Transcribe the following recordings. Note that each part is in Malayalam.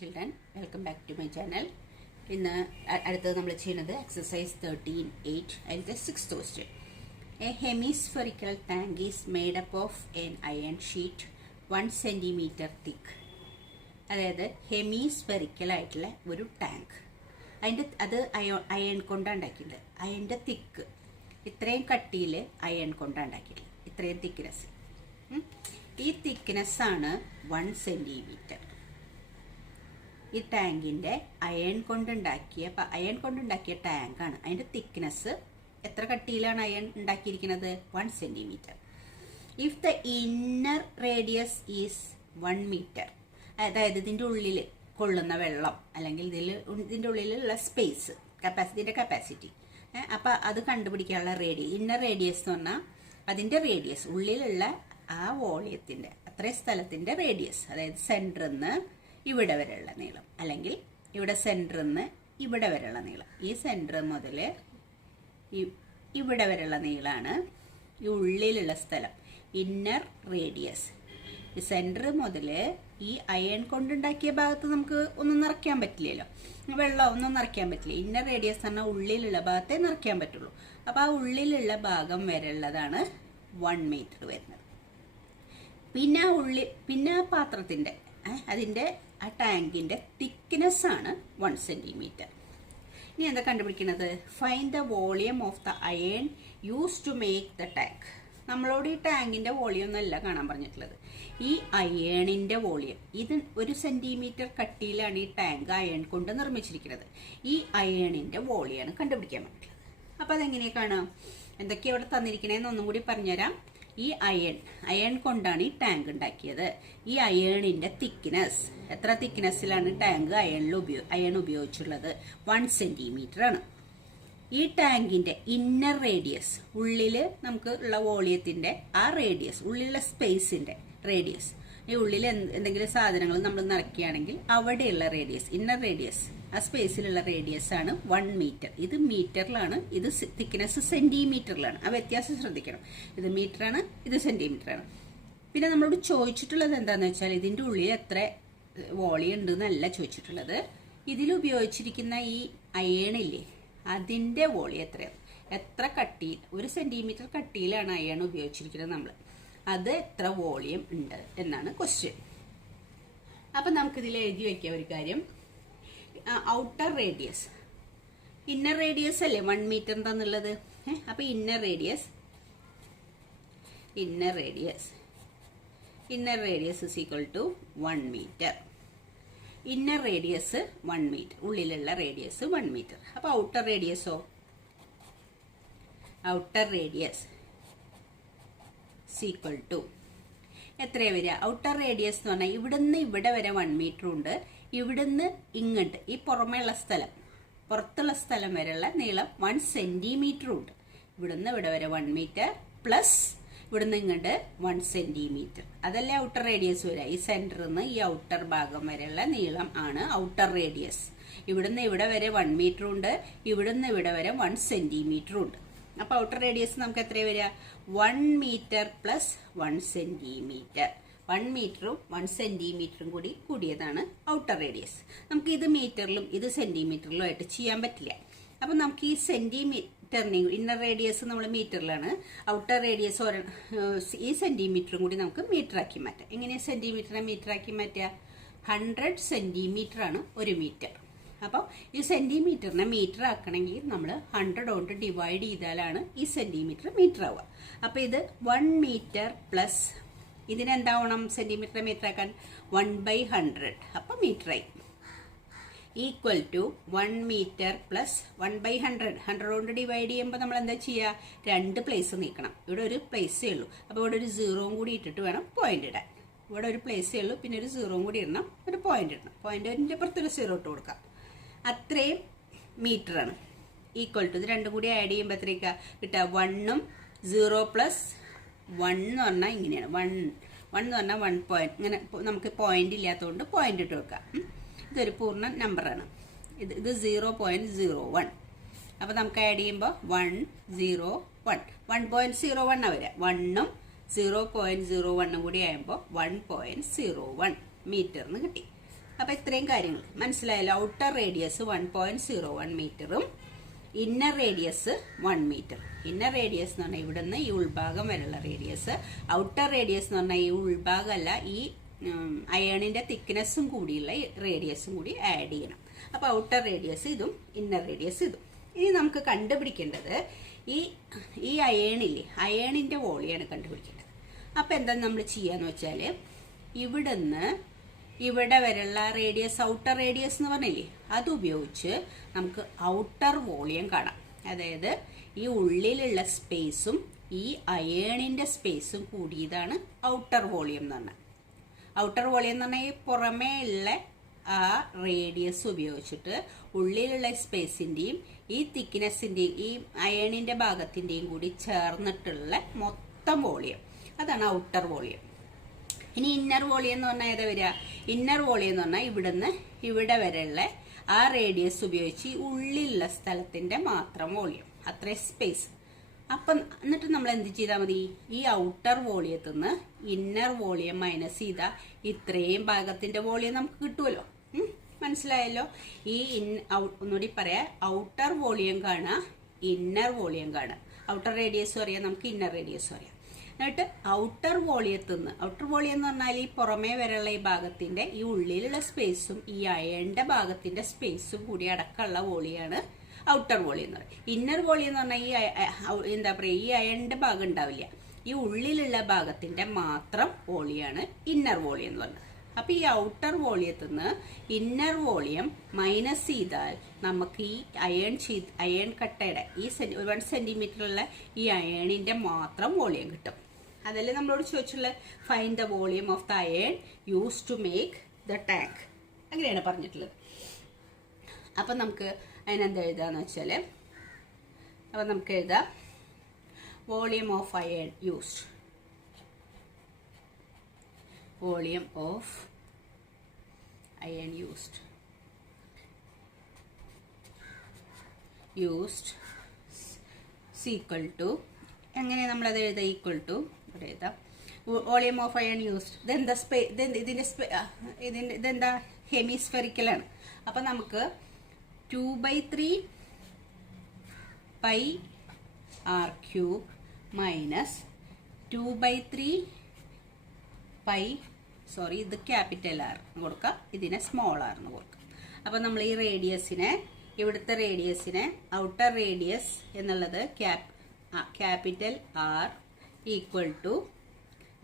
children, welcome back to my channel. അടുത്തത് നമ്മൾ ചെയ്യുന്നത് exercise 13.8 അതിലത്തെ 6th question. A hemispherical tank is made up of an iron sheet 1 cm thick. അതായത് ഹെമിസ്ഫെറിക്കൽ ആയിട്ടുള്ള ഒരു ടാങ്ക്, അത് അയൺ കൊണ്ടാണ് ഉണ്ടാക്കിയിട്ടുള്ളത്. അയണിൻ്റെ തിക്ക് ഇത്രയും കട്ടിയിൽ അയൺ കൊണ്ടാണ് ഉണ്ടാക്കിയിട്ടുള്ളത്, ഇത്രയും തിക്നെസ്. ഈ തിക്നെസ്സാണ് 1 cm. ഈ ടാങ്കിൻ്റെ അയൺ കൊണ്ടുണ്ടാക്കിയ ടാങ്കാണ്. അതിൻ്റെ തിക്നെസ് എത്ര കട്ടിയിലാണ് അയൺ ഉണ്ടാക്കിയിരിക്കുന്നത്? 1 cm. If the inner radius is 1 meter, അതായത് ഇതിൻ്റെ ഉള്ളിൽ കൊള്ളുന്ന വെള്ളം അല്ലെങ്കിൽ ഇതിൻ്റെ ഉള്ളിലുള്ള സ്പേസ്, ഇതിൻ്റെ കപ്പാസിറ്റി, അപ്പം അത് കണ്ടുപിടിക്കാനുള്ള ഇന്നർ റേഡിയസ് എന്ന് പറഞ്ഞാൽ അതിൻ്റെ റേഡിയസ്, ഉള്ളിലുള്ള ആ വോളിയത്തിൻ്റെ അത്രയും സ്ഥലത്തിൻ്റെ റേഡിയസ്, അതായത് സെൻറ്ററിൽ നിന്ന് ഇവിടെ വരെയുള്ള നീളം, അല്ലെങ്കിൽ ഇവിടെ സെൻറ്ററിൽ നിന്ന് ഇവിടെ വരെയുള്ള നീളം. ഈ സെൻറ്റർ മുതൽ ഇവിടെ വരെയുള്ള നീളമാണ് ഈ ഉള്ളിലുള്ള സ്ഥലം, ഇന്നർ റേഡിയസ്. ഈ സെൻറ്റർ മുതൽ ഈ അയൺ കൊണ്ടുണ്ടാക്കിയ ഭാഗത്ത് നമുക്ക് ഒന്നും നിറയ്ക്കാൻ പറ്റില്ലല്ലോ, വെള്ളം ഒന്നും നിറയ്ക്കാൻ പറ്റില്ല. ഇന്നർ റേഡിയസ് പറഞ്ഞാൽ ഉള്ളിലുള്ള ഭാഗത്തേ നിറയ്ക്കാൻ പറ്റുള്ളൂ. അപ്പോൾ ആ ഉള്ളിലുള്ള ഭാഗം വരെയുള്ളതാണ് 1 meter വരുന്നത്. പിന്നെ ആ പാത്രത്തിൻ്റെ അതിൻ്റെ ആ ടാങ്കിൻ്റെ തിക്നെസ്സാണ് 1 cm. ഇനി എന്താ കണ്ടുപിടിക്കുന്നത്? Find the volume of the iron use to make the tank. നമ്മളോട് ഈ ടാങ്കിൻ്റെ വോളിയം ഒന്നല്ല കാണാൻ പറഞ്ഞിട്ടുള്ളത്, ഈ അയണിൻ്റെ വോളിയം. ഇത് 1 cm കട്ടിയിലാണ് ഈ ടാങ്ക് അയൺ കൊണ്ട് നിർമ്മിച്ചിരിക്കുന്നത്. ഈ അയണിൻ്റെ വോളിയമാണ് കണ്ടുപിടിക്കാൻ പറ്റുള്ളത്. അപ്പോൾ അതെങ്ങനെയാണ് കാണാം? എന്തൊക്കെയാണ് ഇവിടെ തന്നിരിക്കണേന്ന് ഒന്നും കൂടി പറഞ്ഞുതരാം. ഈ അയൺ കൊണ്ടാണ് ഈ ടാങ്ക് ഉണ്ടാക്കിയത്. ഈ അയണിൻ്റെ തിക്നെസ്, എത്ര തിക്നെസ്സിലാണ് ടാങ്ക് അയൺ ഉപയോഗിച്ചുള്ളത്? 1 cm ആണ്. ഈ ടാങ്കിൻ്റെ ഇന്നർ റേഡിയസ്, ഉള്ളിൽ നമുക്ക് ഉള്ള വോളിയത്തിൻ്റെ ആ റേഡിയസ്, ഉള്ളിലുള്ള സ്പേസിൻ്റെ റേഡിയസ്, ഈ ഉള്ളിൽ എന്തെങ്കിലും സാധനങ്ങൾ നമ്മൾ നിറയ്ക്കുകയാണെങ്കിൽ അവിടെയുള്ള റേഡിയസ്, ഇന്നർ റേഡിയസ്, ആ സ്പേസിലുള്ള റേഡിയസ് ആണ് 1 meter. ഇത് മീറ്ററിലാണ്, ഇത് തിക്നെസ് സെൻറ്റിമീറ്ററിലാണ്. ആ വ്യത്യാസം ശ്രദ്ധിക്കണം. ഇത് മീറ്ററാണ്, ഇത് സെൻറ്റിമീറ്ററാണ്. പിന്നെ നമ്മളോട് ചോദിച്ചിട്ടുള്ളത് എന്താണെന്ന് വെച്ചാൽ ഇതിൻ്റെ ഉള്ളിൽ എത്ര വോളിയം ഉണ്ട് എന്നല്ല ചോദിച്ചിട്ടുള്ളത്, ഇതിൽ ഉപയോഗിച്ചിരിക്കുന്ന ഈ അയണില്ലേ അതിൻ്റെ വോളിയം എത്രയാണ്, എത്ര കട്ടിയിൽ, 1 cm കട്ടിയിലാണ് അയൺ ഉപയോഗിച്ചിരിക്കുന്നത് നമ്മൾ, അത് എത്ര വോളിയം ഉണ്ട് എന്നാണ് ക്വസ്റ്റ്യൻ. അപ്പം നമുക്കിതിൽ എഴുതി വയ്ക്കാം ഒരു കാര്യം. ഔട്ടർ റേഡിയസ്, ഇന്നർ റേഡിയസ് അല്ലേ 1 meter എന്താന്നുള്ളത്. അപ്പം inner radius is equal to 1 meter. Inner radius 1 meter, ഉള്ളിലുള്ള റേഡിയസ് 1 meter. അപ്പോൾ ഔട്ടർ റേഡിയസോ? ഔട്ടർ റേഡിയസ് ഈക്വൽ ടു എത്രയാണ് വരിക? ഔട്ടർ റേഡിയസ് എന്ന് പറഞ്ഞാൽ ഇവിടുന്ന് ഇവിടെ വരെ 1 meter ഉണ്ട്, ഇവിടുന്ന് ഇങ്ങോട്ട് ഈ പുറത്തുള്ള സ്ഥലം വരെയുള്ള നീളം 1 cm ഉണ്ട്. ഇവിടുന്ന് ഇവിടെ വരെ 1 meter പ്ലസ് ഇവിടുന്ന് ഇങ്ങോട്ട് 1 cm. അതല്ലേ ഔട്ടർ റേഡിയസ് വരിക. ഈ സെൻറ്ററിൽ നിന്ന് ഈ ഔട്ടർ ഭാഗം വരെയുള്ള നീളം ആണ് ഔട്ടർ റേഡിയസ്. ഇവിടുന്ന് ഇവിടെ വരെ 1 meter ഉണ്ട്, ഇവിടുന്ന് ഇവിടെ വരെ 1 cm ഉണ്ട്. അപ്പോൾ ഔട്ടർ റേഡിയസ് നമുക്ക് എത്ര വരിക? 1 meter പ്ലസ് 1 cm. 1 meterഉം 1 cm കൂടി കൂടിയതാണ് ഔട്ടർ റേഡിയസ്. നമുക്ക് ഇത് മീറ്ററിലും ഇത് സെൻറ്റിമീറ്ററിലും ആയിട്ട് ചെയ്യാൻ പറ്റില്ല. അപ്പം നമുക്ക് ഈ സെൻറ്റിമീറ്ററിനെയും, ഇന്നർ റേഡിയസ് നമ്മൾ മീറ്ററിലാണ്, ഔട്ടർ റേഡിയസ് ഈ സെൻറ്റിമീറ്ററും കൂടി നമുക്ക് മീറ്ററാക്കി മാറ്റാം. എങ്ങനെയാണ് സെൻറ്റിമീറ്ററിനെ മീറ്ററാക്കി മാറ്റുക? 100 cm ആണ് 1 meter. അപ്പോൾ ഈ സെൻറ്റിമീറ്ററിനെ മീറ്റർ ആക്കണമെങ്കിൽ നമ്മൾ 100 കൊണ്ട് ഡിവൈഡ് ചെയ്താലാണ് ഈ സെൻറ്റിമീറ്റർ മീറ്റർ ആവുക. അപ്പോൾ ഇത് 1 meter പ്ലസ് ഇതിനെന്താവണം? സെൻറ്റിമീറ്റർ മീറ്റർ ആക്കാൻ 1/100, അപ്പം മീറ്ററായി. Equal to 1 meter plus 1/100. 100 കൊണ്ട് ഡിവൈഡ് ചെയ്യുമ്പോൾ നമ്മൾ എന്താ ചെയ്യുക? 2 പ്ലേസ് നീക്കണം. ഇവിടെ ഒരു പ്ലേസേ ഉള്ളൂ, അപ്പോൾ ഇവിടെ ഒരു 0 കൂടി ഇട്ടിട്ട് വേണം പോയിന്റ് ഇടാൻ. ഇവിടെ ഒരു പ്ലേസേ ഉള്ളൂ, പിന്നെ ഒരു 0 കൂടി ഇടണം, ഒരു പോയിന്റ് ഇടണം. പോയിന്റിൻ്റെ പുറത്തൊരു 0 ഇട്ട് കൊടുക്കാം. അത്രയും മീറ്ററാണ്. ഈക്വൽ ടു ഇത് രണ്ടും കൂടി ആഡ് ചെയ്യുമ്പോൾ എത്രയ്ക്കാ കിട്ടുക? 1ഉം 0 പ്ലസ് 1 എന്ന് പറഞ്ഞാൽ ഇങ്ങനെയാണ്. 1 എന്ന് പറഞ്ഞാൽ 1 point. ഇങ്ങനെ നമുക്ക് പോയിന്റ് ഇല്ലാത്തതുകൊണ്ട് പോയിന്റ് ഇട്ട് വെക്കാം. ഇതൊരു പൂർണ്ണ നമ്പറാണ്. ഇത് 0.01. അപ്പോൾ നമുക്ക് ആഡ് ചെയ്യുമ്പോൾ 101 1.01 വരിക. 1ഉം 0.01 കൂടി ആകുമ്പോൾ 1.01 മീറ്ററിന് കിട്ടി. അപ്പോൾ ഇത്രയും കാര്യങ്ങൾ മനസ്സിലായല്ലോ. ഔട്ടർ റേഡിയസ് 1.01 മീറ്ററും inner radius 1 metre. Inner radius എന്ന് പറഞ്ഞാൽ ഇവിടുന്ന് ഈ ഉൾഭാഗം വരെയുള്ള റേഡിയസ്. ഔട്ടർ റേഡിയസ് എന്ന് പറഞ്ഞാൽ ഈ ഉൾഭാഗമല്ല, ഈ അയണിന്റെ തിക്നെസ്സും കൂടിയുള്ള റേഡിയസും കൂടി ആഡ് ചെയ്യണം. അപ്പോൾ ഔട്ടർ റേഡിയസ് ഇതും ഇന്നർ റേഡിയസ് ഇതും. ഇനി നമുക്ക് കണ്ടുപിടിക്കേണ്ടത് ഈ അയണില്ലേ, അയണിന്റെ വോളിയാണ് കണ്ടുപിടിക്കേണ്ടത്. അപ്പോൾ എന്താ നമ്മൾ ചെയ്യാന്ന് വെച്ചാൽ ഇവിടുന്ന് ഇവിടെ വരെയുള്ള റേഡിയസ്, ഔട്ടർ റേഡിയസ് എന്ന് പറഞ്ഞില്ലേ, അത് ഉപയോഗിച്ച് നമുക്ക് ഔട്ടർ വോളിയം കാണാം. അതായത് ഈ ഉള്ളിലുള്ള സ്പേസും ഈ അയേണിന്റെ സ്പേസും കൂടിയതാണ് ഔട്ടർ വോളിയം എന്ന് പറഞ്ഞാൽ. ഔട്ടർ വോളിയം എന്ന് പറഞ്ഞാൽ ഈ പുറമേ ഉള്ള ആ റേഡിയസ് ഉപയോഗിച്ചിട്ട് ഉള്ളിലുള്ള സ്പേസിന്റെയും ഈ തിക്നെസ്സിന്റെയും ഈ അയേണിന്റെ ഭാഗത്തിന്റെയും കൂടി ചേർന്നിട്ടുള്ള മൊത്തം വോളിയം, അതാണ് ഔട്ടർ വോളിയം. ഇനി ഇന്നർ വോളിയം എന്ന് പറഞ്ഞാൽ ഏതാ വരിക? ഇന്നർ വോളിയം എന്ന് പറഞ്ഞാൽ ഇവിടുന്ന് ഇവിടെ വരെയുള്ള ആ റേഡിയസ് ഉപയോഗിച്ച് ഉള്ളിലുള്ള സ്ഥലത്തിന്റെ മാത്രം വോളിയം, അത്രയും സ്പേസ്. അപ്പം എന്നിട്ട് നമ്മൾ എന്ത് ചെയ്താൽ മതി? ഈ ഔട്ടർ വോളിയത്തിൽ നിന്ന് ഇന്നർ വോളിയം മൈനസ് ചെയ്താൽ ഇത്രയും ഭാഗത്തിന്റെ വോളിയം നമുക്ക് കിട്ടുമല്ലോ. മനസ്സിലായല്ലോ? ഒന്നുകൂടി പറയാം, ഔട്ടർ വോളിയം കാണുക, ഇന്നർ വോളിയം കാണുക. ഔട്ടർ റേഡിയസും അറിയാം, നമുക്ക് ഇന്നർ റേഡിയസും അറിയാം. എന്നിട്ട് ഔട്ടർ വോളിയത്തിൽ നിന്ന്, ഔട്ടർ വോളിയം എന്ന് പറഞ്ഞാൽ ഈ പുറമേ വരെയുള്ള ഈ ഭാഗത്തിന്റെ ഈ ഉള്ളിലുള്ള സ്പേസും ഈ അയണിന്റെ ഭാഗത്തിന്റെ സ്പേസും കൂടി അടക്കമുള്ള വോളിയാണ് ഔട്ടർ വോളിയം എന്ന് പറയുന്നത്. ഇന്നർ വോളിയം എന്ന് പറഞ്ഞാൽ ഈ എന്താ പറയുക, ഈ അയണിന്റെ ഭാഗം ഉണ്ടാവില്ല, ഈ ഉള്ളിലുള്ള ഭാഗത്തിന്റെ മാത്രം വോളിയാണ് ഇന്നർ വോളിയം എന്ന് പറയുന്നത്. അപ്പൊ ഈ ഔട്ടർ വോളിയത്തിൽ നിന്ന് ഇന്നർ വോളിയം മൈനസ് ചെയ്താൽ നമുക്ക് ഈ അയൺ കട്ടയുടെ ഈ 1 സെന്റിമീറ്ററുള്ള ഈ അയണിന്റെ മാത്രം വോളിയം കിട്ടും. അതല്ലേ നമ്മളോട് ചോദിച്ചുള്ള find the volume of the iron use to make the tank, അങ്ങനെയാണ് പറഞ്ഞിട്ടുള്ളത്. അപ്പൊ നമുക്ക് അതിനെന്താ എഴുതാന്ന് വെച്ചാൽ, അപ്പൊ നമുക്ക് എഴുതാം volume of iron used, volume of iron used equal to, എങ്ങനെ നമ്മളത് എഴുതാം? ഈക്വൽ ടു ഇവിടെ എഴുതാം വോളിയം ഓഫ് അയൺ യൂസ്ഡ്. ഇതെന്താ ഹെമിസ്ഫെറിക്കലാണ്. അപ്പം നമുക്ക് 2/3 pi R cube minus 2/3 pi, sorry ഇത് ക്യാപിറ്റൽ ആർ കൊടുക്കാം, ഇതിനെ സ്മോൾ ആർ എന്ന് കൊടുക്കാം. അപ്പം നമ്മൾ ഈ റേഡിയസിനെ, ഇവിടുത്തെ റേഡിയസിനെ ഔട്ടർ റേഡിയസ് എന്നുള്ളത് ക്യാപിറ്റൽ ആർ ഈക്വൽ ടു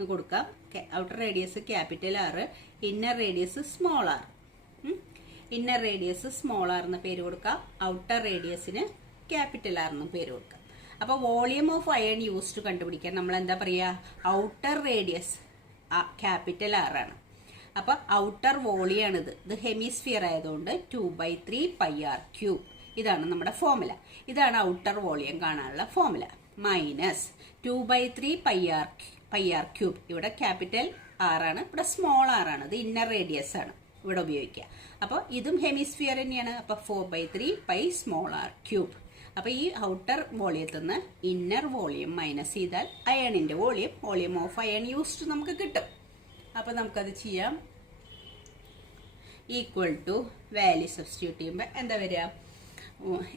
കൊടുക്കാം. Outer radius capital R, inner radius small R. Inner radius small R എന്ന് പേര് കൊടുക്കാം, ഔട്ടർ റേഡിയസിന് ക്യാപിറ്റൽ ആർ എന്ന് പേര് കൊടുക്കാം. അപ്പൊ വോളിയം ഓഫ് അയൺ യൂസ്ഡ് കണ്ടുപിടിക്കാൻ നമ്മൾ എന്താ പറയാ? ഔട്ടർ റേഡിയസ് ക്യാപിറ്റൽ ആർ ആണ്. അപ്പൊ ഔട്ടർ വോളിയാണിത്. ഇത് ഹെമിസ്ഫിയർ ആയതുകൊണ്ട് 2/3 പൈ ആർ ക്യൂബ്, ഇതാണ് നമ്മുടെ ഫോർമുല. ഇതാണ് ഔട്ടർ വോളിയം കാണാനുള്ള formula. Minus 2/3 pi R cube, ഇവിടെ ക്യാപിറ്റൽ ആർ ആണ്, ഇവിടെ സ്മോൾ ആർ ആണ്, ഇത് ഇന്നർ റേഡിയസ് ആണ് ഇവിടെ ഉപയോഗിക്കുക. അപ്പോൾ ഇതും ഹെമിസ്ഫിയർ തന്നെയാണ്. അപ്പൊ 4/3 പൈ സ്മോൾ ആർ ക്യൂബ്. അപ്പൊ ഈ ഔട്ടർ വോളിയത്തിൽ നിന്ന് ഇന്നർ വോളിയം മൈനസ് ചെയ്താൽ അയണിന്റെ volume, volume of iron used നമുക്ക് കിട്ടും. അപ്പൊ നമുക്കത് ചെയ്യാം. ഈക്വൽ ടു വാല്യൂ സബ്സ്റ്റിറ്റ്യൂട്ട് ചെയ്യുമ്പോൾ എന്താ വരിക?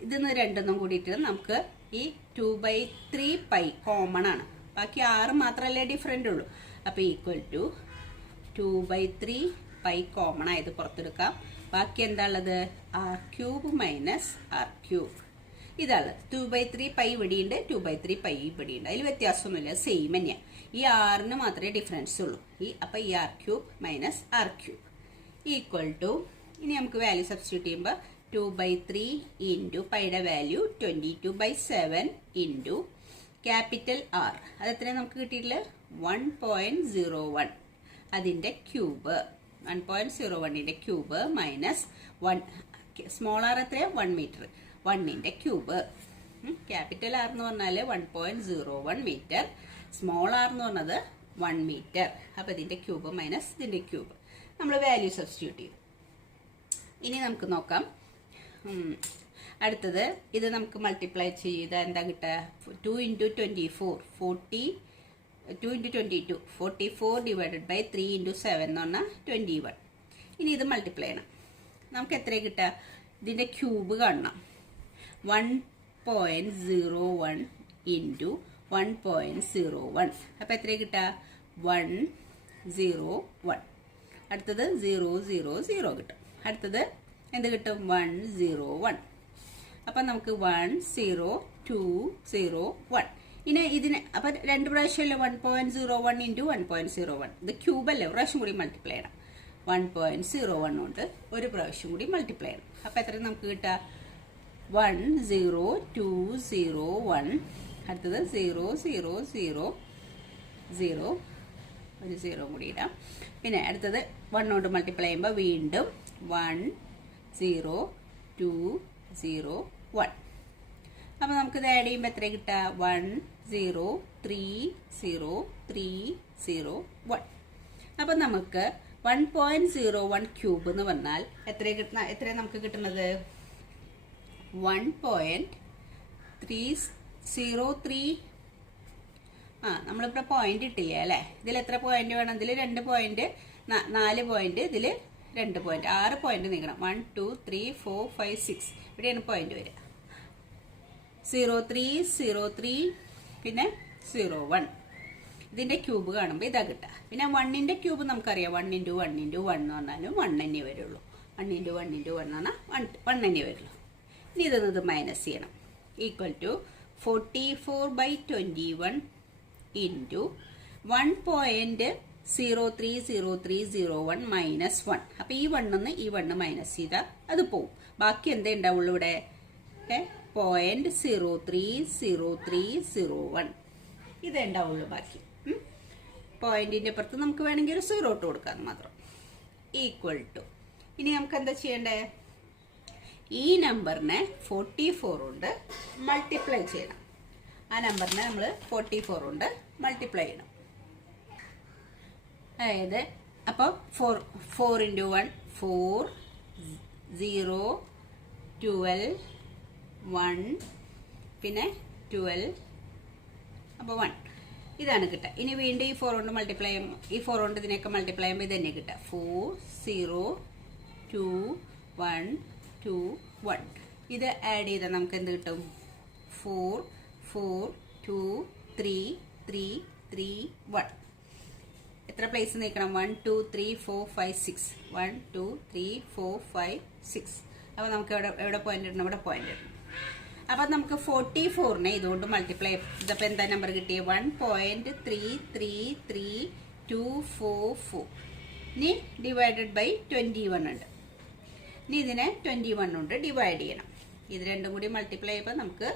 ഇതിന്ന് രണ്ടെണ്ണം കൂടിയിട്ട് നമുക്ക് ഈ 2/3 പൈ കോമൺ ആണ്, ബാക്കി 6 മാത്രമല്ലേ ഡിഫറെന്റ് ഉള്ളൂ. അപ്പൊ ഈക്വൽ ടു 2/3 പൈ കോമൺ ആയത് പുറത്തെടുക്കാം. ബാക്കി എന്താ ഉള്ളത്? R cube minus R cube. ഇതാണ് 2/3 പൈ ഇവിടെയുണ്ട്, 2/3 പൈ ഇവിടെയുണ്ട്, അതിൽ വ്യത്യാസമൊന്നുമില്ല, സെയിം തന്നെയാണ്. ഈ ആറിന് മാത്രമേ ഡിഫറൻസ് ഉള്ളൂ. അപ്പൊ ഈ R cube minus R cube equal to, ഇനി നമുക്ക് വാല്യൂ സബ്സ്റ്റിറ്റ്യൂട്ട് ചെയ്യുമ്പോൾ 2/3 ഇൻറ്റു പൈയുടെ വാല്യൂ 22/7 ഇൻറ്റു ക്യാപിറ്റൽ ആർ, അത് എത്രയാണ് നമുക്ക് കിട്ടിയിട്ടുള്ളത്? 1.01, അതിൻ്റെ ക്യൂബ്, 1.01ന്റെ ക്യൂബ് മൈനസ് 1, സ്മോൾ ആർ എത്രയാണ്? 1 മീറ്റർ, 1ന്റെ ക്യൂബ്. ക്യാപിറ്റൽ ആർ എന്ന് പറഞ്ഞാൽ 1.01 മീറ്റർ, സ്മോൾ ആർ എന്ന് പറഞ്ഞത് 1 മീറ്റർ. അപ്പൊ ഇതിന്റെ ക്യൂബ് മൈനസ് ഇതിന്റെ ക്യൂബ് നമ്മൾ വാല്യൂ സബ്സ്റ്റിറ്റ്യൂട്ട് ചെയ്യും. ഇനി നമുക്ക് നോക്കാം അടുത്തത്. ഇത് നമുക്ക് മൾട്ടിപ്ലൈ ചെയ്താൽ എന്താ കിട്ടുക? 2 × 24 40, 2 × 22 44 ഡിവൈഡഡ് ബൈ 3 × 7 എന്ന് പറഞ്ഞാൽ 21. ഇനി ഇത് മൾട്ടിപ്ലൈ ചെയ്യണം. നമുക്ക് എത്രയാണ് കിട്ടുക? ഇതിൻ്റെ ക്യൂബ് കാണണം. 1.01 ഇൻറ്റു 1.01. അപ്പോൾ എത്രയാണ് കിട്ടുക? 101. അടുത്തത് 000 കിട്ടും. അടുത്തത് എന്ത് കിട്ടും? 101. അപ്പം നമുക്ക് 10201. ഇനി ഇതിന് അപ്പം 2 പ്രാവശ്യമല്ലേ 1.01 ഇൻറ്റു 1.01. ഇത് ക്യൂബല്ലേ, ഒരു പ്രാവശ്യം കൂടി മൾട്ടിപ്ലൈ ചെയ്യണം. 1.01 കൊണ്ട് ഒരു പ്രാവശ്യം കൂടി മൾട്ടിപ്ലൈ ചെയ്യണം. അപ്പം എത്ര നമുക്ക് കിട്ടുക? 10201. അടുത്തത് 0000, ഒരു 0 കൂടി ഇടാം. പിന്നെ അടുത്തത് 1 കൊണ്ട് മൾട്ടിപ്ലൈ ചെയ്യുമ്പോൾ വീണ്ടും 10201. അപ്പോൾ നമുക്കിത് ആഡ് ചെയ്യുമ്പോൾ എത്ര കിട്ടുക? 1030301. അപ്പം നമുക്ക് 1.01 ക്യൂബ് എന്ന് പറഞ്ഞാൽ എത്ര നമുക്ക് കിട്ടുന്നത്? 1.303. നമ്മളിപ്പോൾ പോയിന്റ് ഇട്ടില്ല അല്ലേ? ഇതിൽ എത്ര പോയിന്റ് വേണം? ഇതിൽ 2 പോയിന്റ്, 4 പോയിന്റ്, ഇതിൽ 2 പോയിന്റ്, 6 പോയിന്റ് നീക്കണം. 1 2 3 4 5 6 ഇവിടെയാണ് പോയിന്റ് വരിക. 0303 പിന്നെ 01. ഇതിൻ്റെ ക്യൂബ് കാണുമ്പോൾ ഇതാ കിട്ടുക. പിന്നെ 1ൻ്റെ ക്യൂബ് നമുക്കറിയാം. 1 × 1 × 1 എന്ന് പറഞ്ഞാലും 1 തന്നെ വരുള്ളൂ. 1 × 1 × 1 എന്ന് പറഞ്ഞാൽ 1 തന്നെ വരുള്ളൂ. ഇനി ഇതൊന്നത് മൈനസ് ചെയ്യണം. Equal to 44/21 into 1.030301 minus 1. അപ്പോൾ ഈ 1 ഈ 1 മൈനസ് ചെയ്താൽ അത് പോവും. ബാക്കി എന്തേ ഉണ്ടാവുള്ളൂ ഇവിടെ? 0.030301 ഇതേ ഉണ്ടാവുള്ളൂ ബാക്കി. പോയിന്റിൻ്റെ പുറത്ത് നമുക്ക് വേണമെങ്കിൽ ഒരു 0 ഇട്ട് കൊടുക്കാം മാത്രം. ഈക്വൽ ടു, ഇനി നമുക്ക് എന്താ ചെയ്യണ്ടേ? ഈ നമ്പറിനെ 44 കൊണ്ട് മൾട്ടിപ്ലൈ ചെയ്യണം. ആ നമ്പറിനെ നമ്മൾ 44 കൊണ്ട് മൾട്ടിപ്ലൈ ചെയ്യണം. അതായത് അപ്പോൾ 4 × 1 4 0 12 1 പിന്നെ 12 അപ്പോൾ 1 ഇതാണ് കിട്ടുക. ഇനി വീണ്ടും ഈ 4 കൊണ്ട് മൾട്ടിപ്ലൈ ചെയ്യുമ്പോൾ, ഈ 4 കൊണ്ട് ഇതിനെയൊക്കെ മൾട്ടിപ്ലൈ ചെയ്യുമ്പോൾ ഇത് തന്നെ കിട്ടുക. 4 0 2 1 2 1. ഇത് ആഡ് ചെയ്താൽ നമുക്ക് എന്ത് കിട്ടും? 4 4 2 3 3 3 1. എത്ര പ്ലേസ് നീക്കണം? 1 2 3 4 5 6. 1 2 3 4 5 6. അപ്പോൾ നമുക്ക് എവിടെ പോയിന്റ് ഇടണം? ഇവിടെ പോയിന്റ് ഇടണം. അപ്പം നമുക്ക് 44നെ ഇതുകൊണ്ട് മൾട്ടിപ്ലൈ. ഇതപ്പോൾ എന്താ നമ്പർ കിട്ടിയത്? 1.33324. ഇനി ഡിവൈഡഡ് ബൈ 21 ഉണ്ട്. ഇനി ഇതിനെ 21 കൊണ്ട് ഡിവൈഡ് ചെയ്യണം. ഇത് രണ്ടും കൂടി മൾട്ടിപ്ലൈ ചെയ്യുമ്പോൾ നമുക്ക്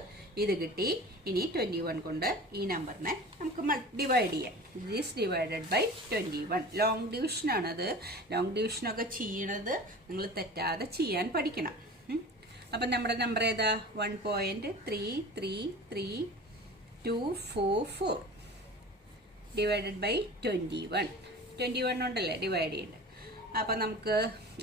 ഇത് കിട്ടി. ഇനി 21 കൊണ്ട് ഈ നമ്പറിനെ നമുക്ക് ഡിവൈഡ് ചെയ്യാം. This divided by 21. ലോങ് ഡിവിഷനാണത്. ലോങ് ഡിവിഷനൊക്കെ ചെയ്യണത് നിങ്ങൾ തെറ്റാതെ ചെയ്യാൻ പഠിക്കണം. അപ്പം നമ്മുടെ നമ്പർ ഏതാ? 1.33324 ഡിവൈഡഡ് ബൈ 21. 21 കൊണ്ടല്ലേ ഡിവൈഡ് ചെയ്യേണ്ടത്. അപ്പം നമുക്ക്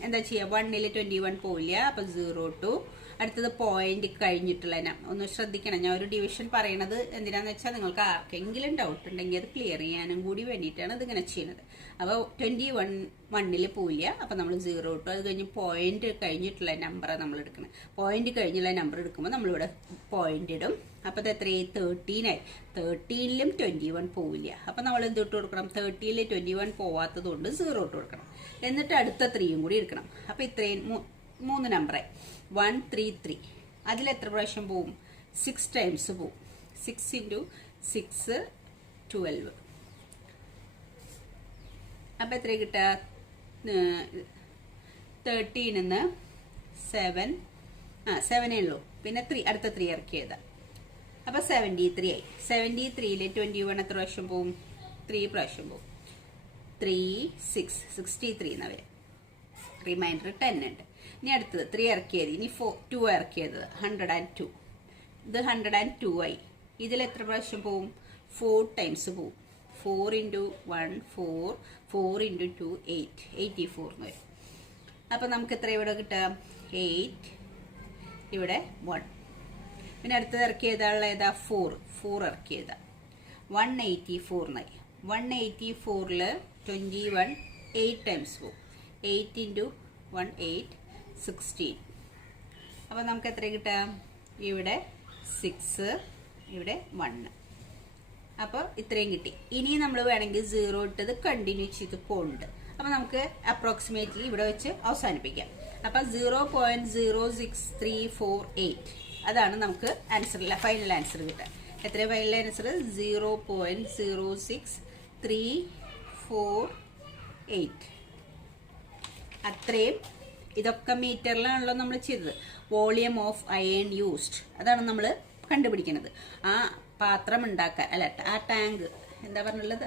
എന്താ ചെയ്യുക? 1ൽ 21 പോവില്ല. അപ്പം 0 to അടുത്തത് പോയിന്റ് കഴിഞ്ഞിട്ടുള്ള ഒന്ന് ശ്രദ്ധിക്കണം. ഞാൻ ഒരു ഡിവിഷൻ പറയണത് എന്തിനാന്ന് വെച്ചാൽ നിങ്ങൾക്ക് ആർക്കെങ്കിലും ഡൗട്ട് ഉണ്ടെങ്കിൽ അത് ക്ലിയർ ചെയ്യാനും കൂടി വേണ്ടിയിട്ടാണ് ഇതിങ്ങനെ ചെയ്യുന്നത്. അപ്പോൾ 21 പോവില്ല. അപ്പം നമ്മൾ 0 to അത് കഴിഞ്ഞ് പോയിന്റ് കഴിഞ്ഞിട്ടുള്ള നമ്പറാണ് നമ്മൾ എടുക്കുന്നത്. പോയിന്റ് കഴിഞ്ഞുള്ള നമ്പർ എടുക്കുമ്പോൾ നമ്മളിവിടെ പോയിന്റ് ഇടും. അപ്പോൾ അത് എത്രയായി? 13 ആയി. 13ലും 21 പോവില്ല. അപ്പം നമ്മൾ എന്ത് ഇട്ട് കൊടുക്കണം? 30ൽ 21 പോവാത്തത് കൊണ്ട് 0 ഇട്ട് കൊടുക്കണം. എന്നിട്ട് അടുത്ത 3യും കൂടി എടുക്കണം. അപ്പോൾ ഇത്രയും 3 നമ്പറായി. 133. അതിൽ എത്ര പ്രാവശ്യം പോവും? 6 ടൈംസ് പോവും. 6 × 6 12. അപ്പം എത്ര കിട്ടുക? 13 7 ഉള്ളൂ. പിന്നെ 3 അടുത്ത 3 ഇറക്കിയതാ. അപ്പം 73 ആയി. 73ൽ 21 എത്ര പ്രാവശ്യം പോവും? 3 പ്രാവശ്യം പോവും. 3 6 63 എന്നവർ. റിമൈൻഡർ 10 ഉണ്ട്. ഇനി അടുത്തത് 3 ഇറക്കിയത്. ഇനി 2 ഇറക്കിയത് 102. ഇത് 102 ആയി. ഇതിൽ എത്ര പ്രാവശ്യം പോവും? 4 ടൈംസ് പോവും. 4 × 1 4 4 × 2 8 84 എന്ന് വരും. അപ്പം നമുക്ക് എത്ര ഇവിടെ കിട്ടുക? 8 ഇവിടെ 1. പിന്നെ അടുത്തത് ഇറക്കിയതാണുള്ള ഏതാ? 4 ഇറക്കിയതാ. 184 എന്നായി. 184ൽ 21 8 ടൈംസ് പോവും. 8 ഇൻറ്റു 1 8 16. അപ്പോൾ നമുക്ക് എത്ര കിട്ടാം? ഇവിടെ 6, ഇവിടെ 1. അപ്പോൾ ഇത്രയും കിട്ടി. ഇനി നമ്മൾ വേണമെങ്കിൽ 0 ഇട്ടത് കണ്ടിന്യൂ ചെയ്ത് പോകുന്നുണ്ട്. അപ്പോൾ നമുക്ക് അപ്രോക്സിമേറ്റ്ലി ഇവിടെ വെച്ച് അവസാനിപ്പിക്കാം. അപ്പം 0.06348 അതാണ് നമുക്ക് ആൻസർ, ഫൈനൽ ആൻസർ കിട്ടുക. എത്ര ഫൈനൽ ആൻസർ? 0.06348. അത്രയും. ഇതൊക്കെ മീറ്ററിലാണല്ലോ നമ്മൾ ചെയ്തത്. വോളിയം ഓഫ് അയൺ യൂസ്ഡ് അതാണ് നമ്മൾ കണ്ടുപിടിക്കുന്നത്. ആ പാത്രം ഉണ്ടാക്കാൻ, അല്ല ആ ടാങ്ക് എന്താ പറഞ്ഞുള്ളത്,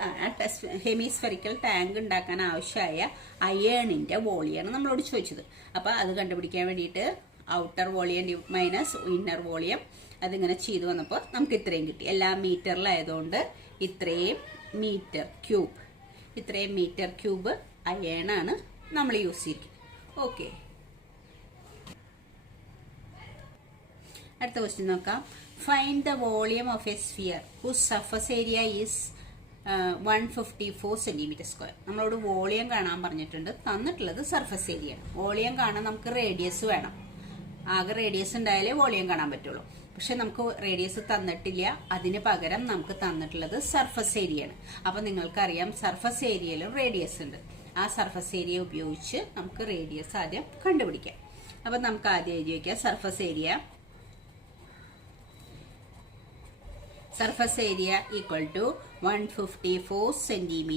ഹെമിസ്ഫെറിക്കൽ ടാങ്ക് ഉണ്ടാക്കാൻ ആവശ്യമായ അയേണിന്റെ വോളിയാണ് നമ്മളോട് ചോദിച്ചത്. അപ്പൊ അത് കണ്ടുപിടിക്കാൻ വേണ്ടിയിട്ട് outer volume minus inner volume അതിങ്ങനെ ചെയ്തു വന്നപ്പോൾ നമുക്ക് ഇത്രയും കിട്ടി. എല്ലാം മീറ്ററിലായതുകൊണ്ട് ഇത്രയും മീറ്റർ ക്യൂബ് അയേണാണ് നമ്മൾ യൂസ് ചെയ്തിരിക്കുന്നത്. ഓക്കെ, അടുത്ത ക്വസ്റ്റ്യൻ നോക്കാം. Find the volume of a sphere whose surface area is 154 cm². നമ്മളോട് വോളിയം കാണാൻ പറഞ്ഞിട്ടുണ്ട്. തന്നിട്ടുള്ളത് സർഫസ് ഏരിയ ആണ്. വോളിയം കാണാൻ നമുക്ക് റേഡിയസ് വേണം. ആകെ റേഡിയസ് ഉണ്ടായാലേ വോളിയം കാണാൻ പറ്റുള്ളൂ. പക്ഷെ നമുക്ക് റേഡിയസ് തന്നിട്ടില്ല. അതിന് പകരം നമുക്ക് തന്നിട്ടുള്ളത് സർഫസ് ഏരിയ ആണ്. അപ്പൊ നിങ്ങൾക്കറിയാം സർഫസ് ഏരിയയിലും റേഡിയസ് ഉണ്ട്. ആ സർഫസ് ഏരിയ ഉപയോഗിച്ച് നമുക്ക് റേഡിയസ് ആദ്യം കണ്ടുപിടിക്കാം. അപ്പൊ നമുക്ക് ആദ്യം എഴുതി വയ്ക്കാം surface area equal to 154 cm².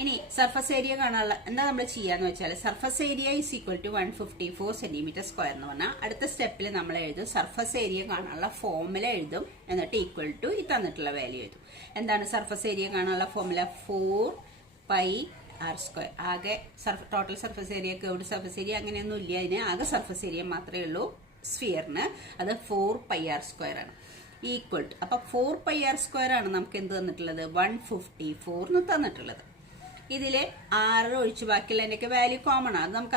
ഇനി സർഫസ് ഏരിയ കാണാനുള്ള എന്താ നമ്മൾ ചെയ്യാന്ന് വെച്ചാൽ surface area is equal to 154 cm² എന്ന് പറഞ്ഞാൽ അടുത്ത സ്റ്റെപ്പിൽ നമ്മൾ എഴുതും സർഫസ് ഏരിയ കാണാനുള്ള ഫോർമുല എഴുതും. എന്നിട്ട് ഈക്വൽ ടു ഈ തന്നിട്ടുള്ള വാല്യൂ എഴുതും. എന്താണ് സർഫസ് ഏരിയ കാണാനുള്ള ഫോർമുല? 4πr². ആകെ total surface area, curved surface area അങ്ങനെയൊന്നും ഇല്ല. അതിന് ആകെ സർഫസ് ഏരിയ മാത്രമേ ഉള്ളൂ സ്ഫിയറിന്. അത് 4πr² ആണ്. ഈക്വൽ ടു അപ്പൊ 4πr² ആണ് നമുക്ക് എന്ത് തന്നിട്ടുള്ളത്? 154 എന്ന് തന്നിട്ടുള്ളത്. ഇതില് 6 ഒഴിച്ച് ബാക്കിയുള്ളതിൻ്റെയൊക്കെ വാല്യൂ കോമൺ ആണ്. അത് നമുക്ക്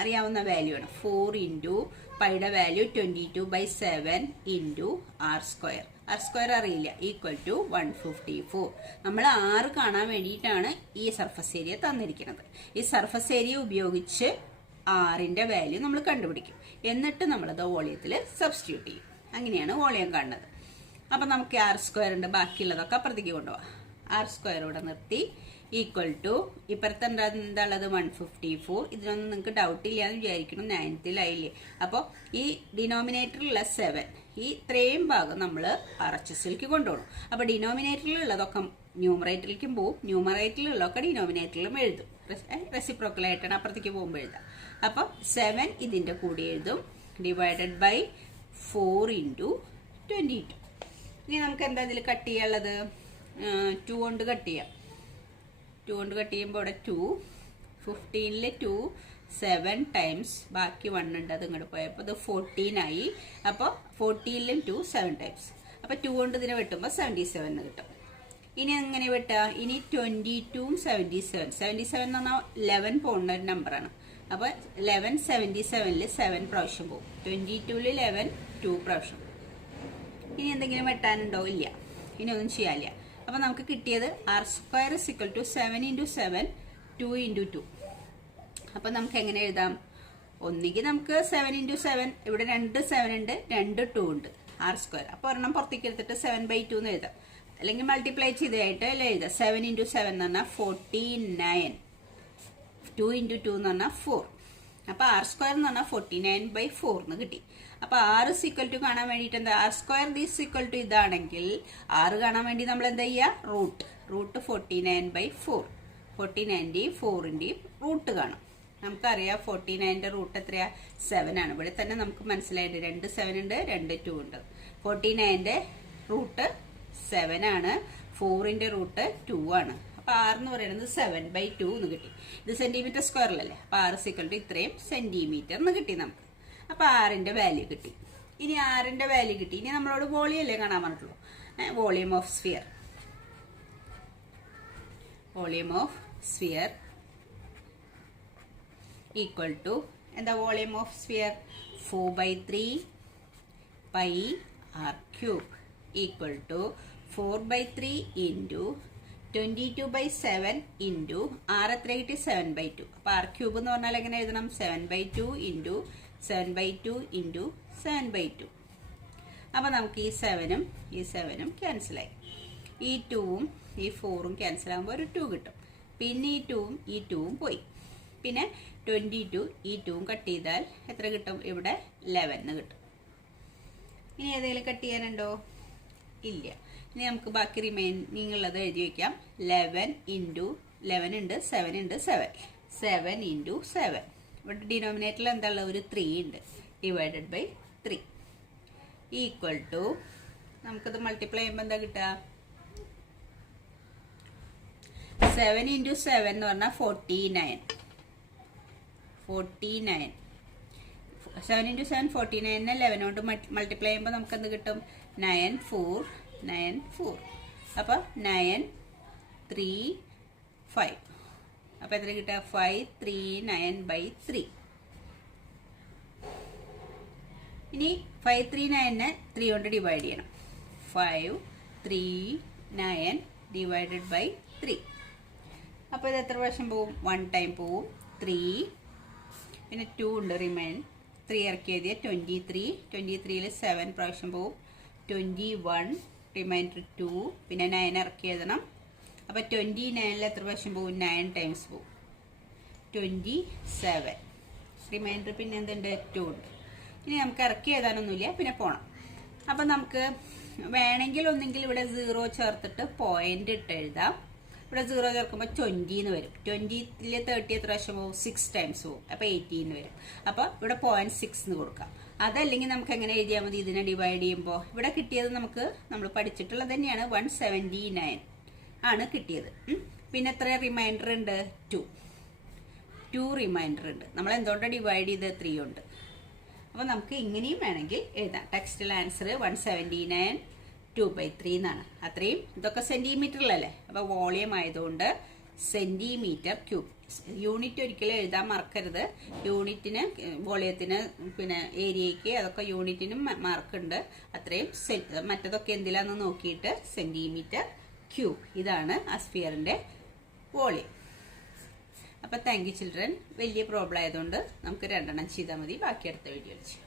അറിയാവുന്ന വാല്യൂ ആണ്. 4 ഇൻറ്റു പൈയുടെ വാല്യൂ 22/7 ഇൻറ്റു r². r² അറിയില്ല. Equal to 154. നമ്മൾ 6 കാണാൻ വേണ്ടിയിട്ടാണ് ഈ സർഫസ് ഏരിയ തന്നിരിക്കുന്നത്. ഈ സർഫസ് ഏരിയ ഉപയോഗിച്ച് 6ന്റെ വാല്യൂ നമ്മൾ കണ്ടുപിടിക്കും. എന്നിട്ട് നമ്മളത് വോളിയത്തിൽ സബ്സ്റ്റിറ്റ്യൂട്ട് ചെയ്യും. അങ്ങനെയാണ് വോളിയം കാണുന്നത്. അപ്പൊ നമുക്ക് r² ഉണ്ട്. ബാക്കിയുള്ളതൊക്കെ അപ്പുറത്തേക്ക് കൊണ്ടുപോകാം. r² ഇവിടെ നിർത്തി. ഈക്വൽ ടു ഇപ്പുറത്തെ എന്താ ഉള്ളത്? 154. ഇതിനൊന്നും നിങ്ങൾക്ക് ഡൗട്ട് ഇല്ലാന്ന് വിചാരിക്കണം. 9th അപ്പോൾ ഈ ഡിനോമിനേറ്ററിലുള്ള 7 ഈ ഇത്രയും ഭാഗം നമ്മൾ RHSലേക്ക് കൊണ്ടുപോകണം. അപ്പൊ ഡിനോമിനേറ്ററിലുള്ളതൊക്കെ ന്യൂമറേറ്ററിലേക്കും പോവും. ന്യൂമറേറ്ററിലുള്ളതൊക്കെ ഡിനോമിനേറ്ററിലും എഴുതും. റെസിപ്രോക്കലായിട്ടാണ് അപ്പുറത്തേക്ക് പോകുമ്പോൾ എഴുതാം. അപ്പൊ 7 ഇതിന്റെ കൂടി എഴുതും. Divided by 4 into 22. ഇനി നമുക്ക് എന്താ ഇതിൽ കട്ട് ചെയ്യാനുള്ളത്? 2 കൊണ്ട് കട്ട് ചെയ്യാം. 2 കൊണ്ട് കട്ട് ചെയ്യുമ്പോൾ ഇവിടെ 2, 15 2 7 ടൈംസ് ബാക്കി 1 ഉണ്ട്. അത് ഇങ്ങോട്ട് പോയപ്പോൾ ഇത് 14 ആയി. അപ്പോൾ 14 2 7 ടൈംസ്. അപ്പോൾ 2 കൊണ്ട് ഇതിനെ വെട്ടുമ്പോൾ 77 കിട്ടും. ഇനി എങ്ങനെ വെട്ടുക? ഇനി 22 77. 77 എന്ന് പറഞ്ഞാൽ 11 പോകുന്ന ഒരു നമ്പറാണ്. അപ്പോൾ 11 77ൽ 7 പ്രാവശ്യം പോകും. 22ൽ 11 2 പ്രാവശ്യം. ഇനി എന്തെങ്കിലും വെട്ടാനുണ്ടോ? ഇല്ല. ഇനി ഒന്നും ചെയ്യാനില്ല. അപ്പൊ നമുക്ക് കിട്ടിയത് r² is equal to 7 into 7 2 into 2. അപ്പൊ നമുക്ക് എങ്ങനെ എഴുതാം? ഒന്നുകിൽ നമുക്ക് 7 into 7 ഇവിടെ 2 7 ഉണ്ട്, 2 2 ഉണ്ട് r². അപ്പൊ ഒരെണ്ണം പുറത്തേക്ക് എടുത്തിട്ട് 7/2 എന്ന് എഴുതാം. അല്ലെങ്കിൽ മൾട്ടിപ്ലൈ ചെയ്തായിട്ട് എഴുതാം. 7 into 7 എന്ന് പറഞ്ഞാൽ 49. 2 into 2 എന്ന് പറഞ്ഞാൽ 4. അപ്പൊ r² എന്ന് പറഞ്ഞാൽ 49/4 എന്ന് കിട്ടി. അപ്പൊ r is equal to കാണാൻ വേണ്ടിയിട്ട് എന്താ? r² is equal to ഇതാണെങ്കിൽ r കാണാൻ വേണ്ടി നമ്മൾ എന്താ ചെയ്യുക? റൂട്ട് 49/4. 49ന്റെയും 4ന്റെയും റൂട്ട് കാണാം. നമുക്കറിയാം 49ന്റെ റൂട്ട് എത്രയാ? 7 ആണ്. ഇവിടെ തന്നെ നമുക്ക് മനസ്സിലായിട്ട് 2 7 ഉണ്ട്, 2 2 ഉണ്ട്. 49ന്റെ റൂട്ട് 7 ആണ്. 4ന്റെ റൂട്ട് 2 ആണ്. അപ്പൊ r എന്ന് പറയുന്നത് 7/2 എന്ന് കിട്ടി. ഇത് സെന്റിമീറ്റർ സ്ക്വയറിലല്ലേ? അപ്പൊ r is equal to ഇത്രയും സെന്റിമീറ്റർ എന്ന് കിട്ടി നമുക്ക്. അപ്പൊ r-ന്റെ വാല്യൂ കിട്ടി. ഇനി r-ന്റെ വാല്യൂ കിട്ടി. ഇനി നമ്മളോട് വോളിയം അല്ലേ കാണാൻ പറഞ്ഞിട്ടുള്ളൂ. Volume of sphere. Volume of sphere equal to എന്താ? Volume of sphere 4/3 πr³ equal to 4/3 into 22/7 into R എത്ര കിട്ടി 7/2. അപ്പോൾ ആർ ക്യൂബ് എന്ന് പറഞ്ഞാൽ എങ്ങനെ എഴുതണം 7/2 ഇൻറ്റു 7/2 ഇൻറ്റു 7/2. അപ്പോൾ നമുക്ക് ഈ 7ഉം ക്യാൻസലായി. ഈ 2ഉം ഈ 4ഉം ക്യാൻസൽ ആകുമ്പോൾ ഒരു 2 കിട്ടും. പിന്നെ ഈ 2ഉം പോയി. പിന്നെ 22 ഈ 2ഉം കട്ട് ചെയ്താൽ എത്ര കിട്ടും? ഇവിടെ 11 കിട്ടും. ഇനി ഏതെങ്കിലും കട്ട് ചെയ്യാനുണ്ടോ? ഇല്ല. ഇനി നമുക്ക് ബാക്കി റിമൈനിങ് ഉള്ളത് എഴുതി വയ്ക്കാം. 11 ഇൻറ്റു 11 ഉണ്ട്, 7 ഉണ്ട്, 7 ഇൻറ്റു 7. ഇവിടെ ഡിനോമിനേറ്ററിൽ എന്താ ഉള്ളത്? ഒരു 3 ഉണ്ട്. ഡിവൈഡഡ് ബൈ 3 ഈക്വൽ ടു നമുക്കത് മൾട്ടിപ്ലൈ ചെയ്യുമ്പോൾ എന്താ കിട്ടുക? 7 ഇൻറ്റു 7 എന്ന് പറഞ്ഞാൽ 49. 7 ഇൻറ്റു 7 49നെ 11 കൊണ്ട് മൾട്ടിപ്ലൈ ചെയ്യുമ്പോൾ നമുക്ക് എന്ത് കിട്ടും? 9 4. അപ്പോൾ 9 3 5. അപ്പോൾ എത്ര കിട്ടുക? 539/3. ഇനി 539നെ 3 കൊണ്ട് ഡിവൈഡ് ചെയ്യണം. 539 ഡിവൈഡഡ് ബൈ 3. അപ്പോൾ ഇത് എത്ര പ്രാവശ്യം പോവും? 1 ടൈം പോവും. 3 പിന്നെ 2 ഉണ്ട് റിമൈൻ. 3 ഇറക്കി എഴുതിയ 23ൽ 7 പ്രാവശ്യം പോവും. 21 റിമൈൻഡർ 2 പിന്നെ 9 ഇറക്കി എഴുതണം. അപ്പോൾ 29ൽ എത്ര പ്രാവശ്യം പോവും? 9 ടൈംസ് പോവും. 27 റിമൈൻഡർ പിന്നെ എന്തുണ്ട്? 2 ഉണ്ട്. ഇനി നമുക്ക് ഇറക്കി എഴുതാനൊന്നുമില്ല, പിന്നെ പോണം. അപ്പം നമുക്ക് വേണമെങ്കിൽ ഒന്നെങ്കിൽ ഇവിടെ 0 ചേർത്തിട്ട് പോയിന്റ് ഇട്ട് എഴുതാം. ഇവിടെ 0 ചേർക്കുമ്പോൾ 20 എന്ന് വരും. 20ൽ 30 എത്ര പ്രാവശ്യം പോവും? 6 ടൈംസ് പോവും. അപ്പോൾ 18 വരും. അപ്പോൾ ഇവിടെ 0.6 എന്ന് കൊടുക്കാം. അതല്ലെങ്കിൽ നമുക്ക് എങ്ങനെ എഴുതിയാൽ മതി? ഇതിനെ ഡിവൈഡ് ചെയ്യുമ്പോൾ ഇവിടെ കിട്ടിയത് നമ്മൾ പഠിച്ചിട്ടുള്ളത് തന്നെയാണ്. 179 ആണ് കിട്ടിയത്. പിന്നെ എത്ര റിമൈൻഡർ ഉണ്ട്? 2 റിമൈൻഡർ ഉണ്ട്. നമ്മൾ എന്തുകൊണ്ടാണ് ഡിവൈഡ് ചെയ്ത്? 3 ഉണ്ട്. അപ്പോൾ നമുക്ക് ഇങ്ങനെയും വേണമെങ്കിൽ എഴുതാം. ടെക്സ്റ്റിൽ ആൻസർ 179 2/3 എന്നാണ്. അത്രയും ഇതൊക്കെ സെന്റിമീറ്ററിലല്ലേ. അപ്പോൾ വോളിയം ആയതുകൊണ്ട് സെന്റിമീറ്റർ ക്യൂബ്. യൂണിറ്റ് ഒരിക്കലും എഴുതാൻ മറക്കരുത്. യൂണിറ്റിന്, വോളിയത്തിന്, പിന്നെ ഏരിയയ്ക്ക് അതൊക്കെ യൂണിറ്റിനും മാർക്കുണ്ട്. അത്രയും മറ്റതൊക്കെ എന്തിലാന്ന് നോക്കിയിട്ട് സെന്റിമീറ്റർ ക്യൂബ്. ഇതാണ് ആ സ്ഫിയറിന്റെ വോളിയം. അപ്പോൾ താങ്ക് യു ചിൽഡ്രൻ. വലിയ പ്രോബ്ലം ആയതുകൊണ്ട് നമുക്ക് 2 ചെയ്താൽ മതി. ബാക്കി അടുത്ത വീഡിയോയിൽ ചെയ്യാം.